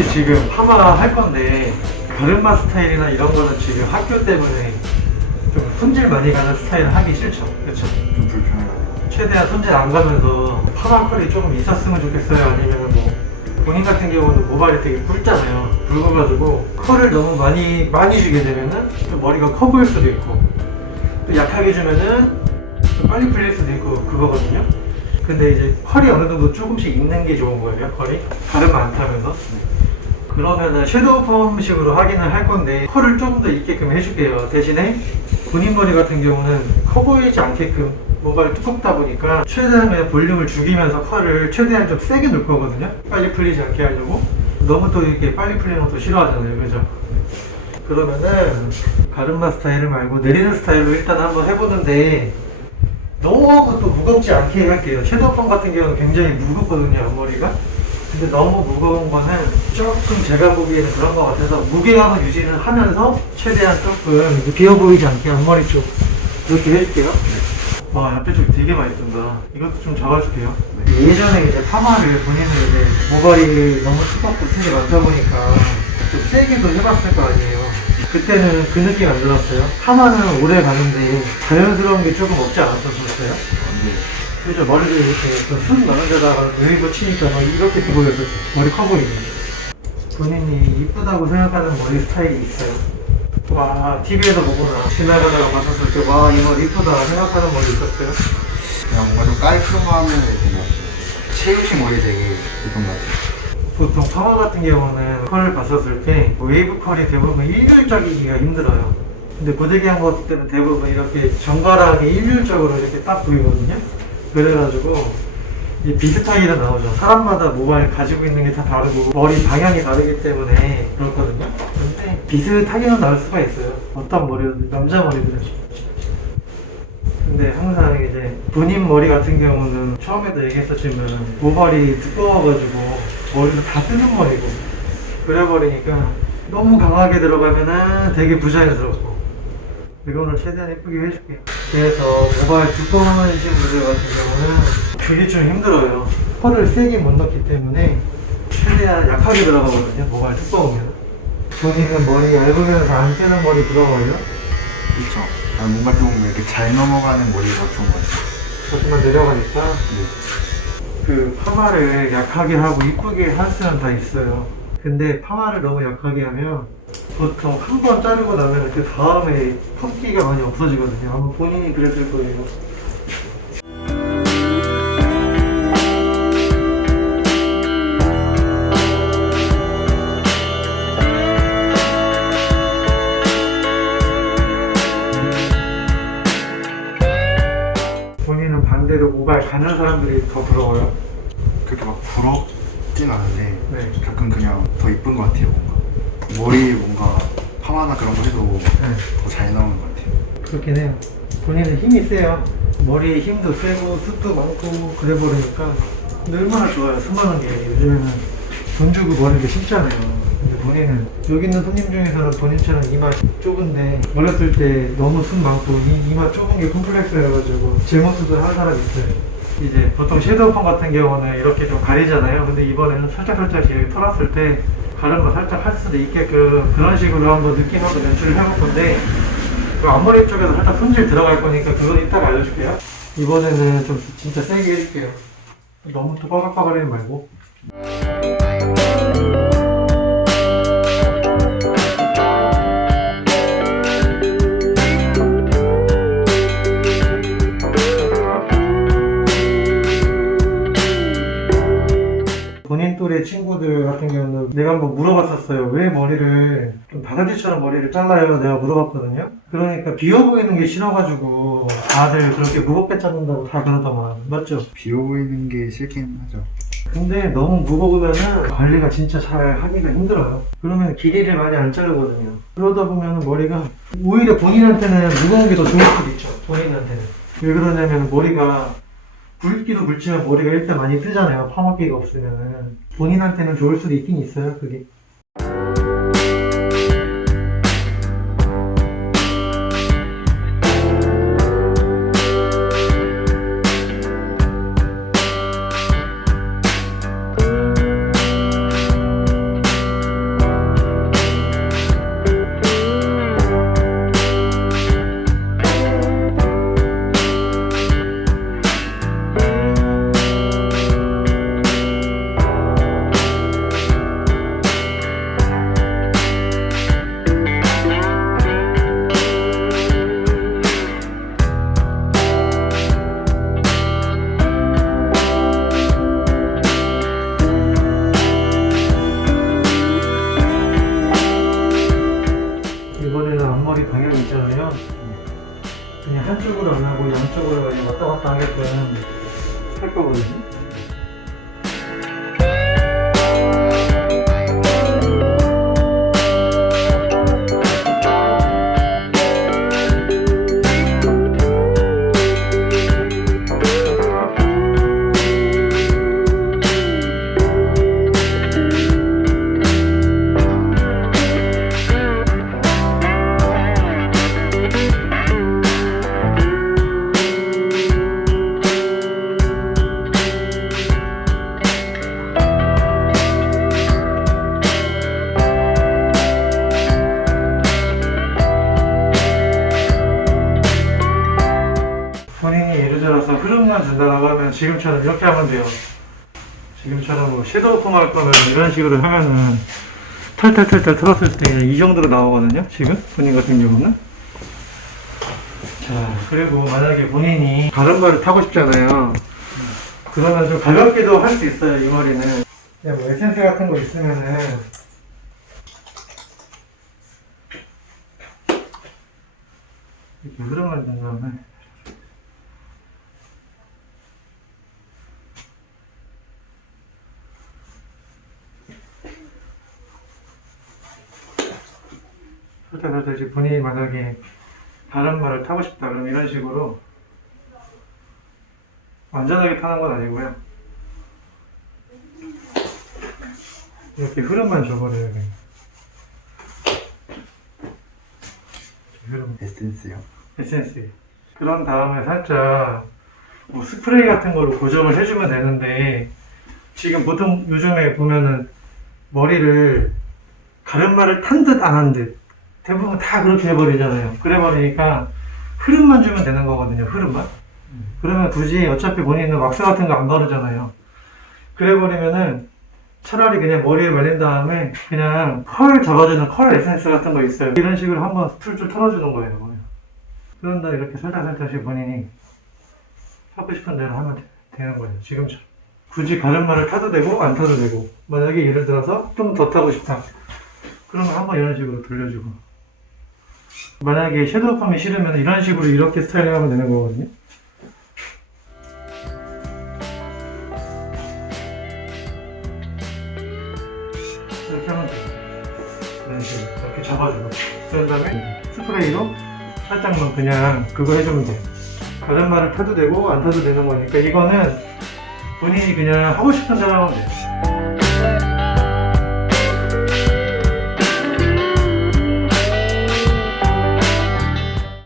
혹시 지금 파마 할 건데 가르마 스타일이나 이런 거는 지금 학교 때문에 좀 손질 많이 가는 스타일을 하기 싫죠? 그렇죠? 좀 불편해요. 최대한 손질 안 가면서 파마 컬이 조금 있었으면 좋겠어요? 아니면 뭐 본인 같은 경우는 모발이 되게 굵잖아요. 굵어가지고 컬을 너무 많이 주게 되면은 좀 머리가 커 보일 수도 있고 또 약하게 주면은 좀 빨리 풀릴 수도 있고 그거거든요. 근데 이제 컬이 어느 정도 조금씩 있는 게 좋은 거예요. 컬이 가르마 안 타면서. 그러면은 섀도우 펌식으로 확인을 할 건데 컬을 조금 더 있게끔 해줄게요. 대신에 본인 머리 같은 경우는 커 보이지 않게끔 모발이 두껍다 보니까 최대한의 볼륨을 죽이면서 컬을 최대한 좀 세게 놓을 거거든요. 빨리 풀리지 않게 하려고. 너무 또 이렇게 빨리 풀리는 것도 싫어하잖아요. 그죠? 그러면은 가르마 스타일을 말고 내리는 스타일로 일단 한번 해보는데 너무 또 무겁지 않게 할게요. 섀도우 펌 같은 경우는 굉장히 무겁거든요. 앞머리가. 근데 너무 무거운 거는 조금 제가 보기에는 그런 것 같아서 무게감을 유지를 하면서 최대한 조금 비어 보이지 않게 앞머리 쪽 이렇게 해줄게요. 와, 앞에 쪽 되게 많이 뜬다. 이것도 좀 잡아줄게요. 예전에 이제 파마를 본인은 이제 모발이 너무 두껍고 틈이 많다 보니까 좀 세게도 해봤을 거 아니에요. 그때는 그 느낌 안 들었어요? 파마는 오래 가는데 자연스러운 게 조금 없지 않았었어요? 그죠? 머리를 이렇게 쑥 나는 데다가 웨이브 치니까 막 이렇게 보여서 머리 커 보이네. 본인이 이쁘다고 생각하는 머리 스타일이 있어요. 와, TV에서 보거나 지나가다가 봤었을 때 와, 이 머리 이쁘다 생각하는 머리 있었어요? 그냥 뭔가 좀 깔끔함을 그냥 채우신 머리 되게 예쁜 것 같아요. 보통 파마 같은 경우는 컬을 봤었을 때 웨이브 컬이 대부분 일률적이기가 힘들어요. 근데 고데기 한 것 때는 대부분 이렇게 정갈하게 일률적으로 이렇게 딱 보이거든요. 그래가지고 이 비슷하게도 나오죠. 사람마다 모발 가지고 있는 게 다 다르고 머리 방향이 다르기 때문에 그렇거든요. 근데 비슷하게는 나올 수가 있어요. 어떤 머리든 남자 머리들은. 근데 항상 이제 본인 머리 같은 경우는 처음에도 얘기했었지만 모발이 두꺼워가지고 머리도 다 뜨는 머리고 그래버리니까 너무 강하게 들어가면은 되게 부자연스럽고 이거는 최대한 예쁘게 해줄게요. 그래서 모발 두꺼우신 분들 같은 경우는 그게 좀 힘들어요. 컬을 세게 못 넣기 때문에 최대한 약하게 들어가거든요. 모발 두꺼우면. 본인은 머리 얇으면서 안 뜨는 머리 부러워요? 그렇죠. 뭔가 좀 이렇게 잘 넘어가는 머리가 좋은 것 같아요. 조금만 내려가니까 네. 그 파마를 약하게 하고 이쁘게 할 수는 다 있어요. 근데 파마를 너무 약하게 하면 보통 한 번 자르고 나면 그 다음에 펌기가 많이 없어지거든요. 아마 본인이 그랬을 거예요. 본인은 반대로 모발 가는 사람들이 더 부러워요? 그렇게 막 부럽진 않은데 네. 가끔 그냥 더 이쁜 것 같아요. 뭔가 머리 뭔가 파마나 그런 거 해도 더 잘 나오는 것 같아요. 그렇긴 해요. 본인은 힘이 세요. 머리에 힘도 세고 숱도 많고 그래 버리니까 근데 얼마나 좋아요. 수많은 게 요즘에는 돈 주고 버는 게 쉽잖아요. 근데 본인은 여기 있는 손님 중에서는 본인처럼 이마 좁은데 어렸을 때 너무 숱 많고 이마 좁은 게 콤플렉스여가지고 제모스도 할 사람이 있어요. 이제 보통 섀도우 펌 같은 경우는 이렇게 좀 가리잖아요. 근데 이번에는 살짝씩 털었을 때 가른 살짝 할 수도 있게끔 그런 식으로 한번 느낌 한번 연출을 해볼 건데 그 앞머리 쪽에서 살짝 손질 들어갈 거니까 그건 이따가 알려줄게요. 이번에는 좀 진짜 세게 해줄게요. 너무 또 빠글빠글하지 말고. 본인 또래 친구들 같은 경우는 내가 한번 물어봤었어요. 왜 머리를 좀 바가지처럼 머리를 잘라요? 내가 물어봤거든요. 그러니까 비어 보이는 게 싫어가지고 다들 그렇게 무겁게 자른다고 다 그러더만. 맞죠? 비어 보이는 게 싫긴 하죠. 근데 너무 무거우면은 관리가 진짜 잘 하기가 힘들어요. 그러면 길이를 많이 안 자르거든요. 그러다 보면 머리가 오히려 본인한테는 무거운 게 더 좋을 수도 있죠. 본인한테는. 왜 그러냐면 머리가 굵기도 굵지만 머리가 일단 많이 뜨잖아요. 파마기가 없으면은. 본인한테는 좋을 수도 있긴 있어요, 그게. 할 거거든요. 본인이 예를 들어서 흐름만 준다고 하면 지금처럼 이렇게 하면 돼요. 지금처럼 뭐 섀도우 폼 할 거면 이런 식으로 하면은 털털털털 털었을 때 이 정도로 나오거든요. 지금 본인 같은 경우는. 자, 그리고 만약에 본인이 가른머리를 타고 싶잖아요. 그러면 좀 가볍게도 할 수 있어요. 이 머리는 그냥 뭐 에센스 같은 거 있으면은 이렇게 흐름만 준 다음에 살짝 이제 본인이 만약에 다른 말을 타고 싶다 그러면 이런 식으로 완전하게 타는 건 아니고요. 이렇게 흐름만 줘버려요. 그냥. 흐름. 에센스요. 에센스. 그런 다음에 살짝 뭐 스프레이 같은 걸로 고정을 해주면 되는데 지금 보통 요즘에 보면은 머리를 가른마를 탄 듯 안 한 듯 대부분 다 그렇게 해버리잖아요. 그래버리니까 흐름만 주면 되는 거거든요. 흐름만. 그러면 굳이 어차피 본인은 왁스 같은 거 안 바르잖아요. 그래버리면은 차라리 그냥 머리에 말린 다음에 그냥 컬 잡아주는 컬 에센스 같은 거 있어요. 이런 식으로 한번 툴툴 털어주는 거예요. 그런 다음에 이렇게 살짝살짝씩 본인이 하고 싶은 대로 하면 되는 거예요. 지금처럼. 굳이 가른마를 타도 되고 안 타도 되고 만약에 예를 들어서 좀 더 타고 싶다. 그러면 한번 이런 식으로 돌려주고 만약에 섀도우 펌이 싫으면 이런 식으로 이렇게 스타일링 하면 되는 거거든요. 이렇게 하면 돼요. 이런 식으로 이렇게 잡아주고 그런 다음에 스프레이로 살짝만 그냥 그거 해주면 돼요. 가른마를 타도 되고 안 타도 되는 거니까 이거는 본인이 그냥 하고 싶은 대로 하면 돼요.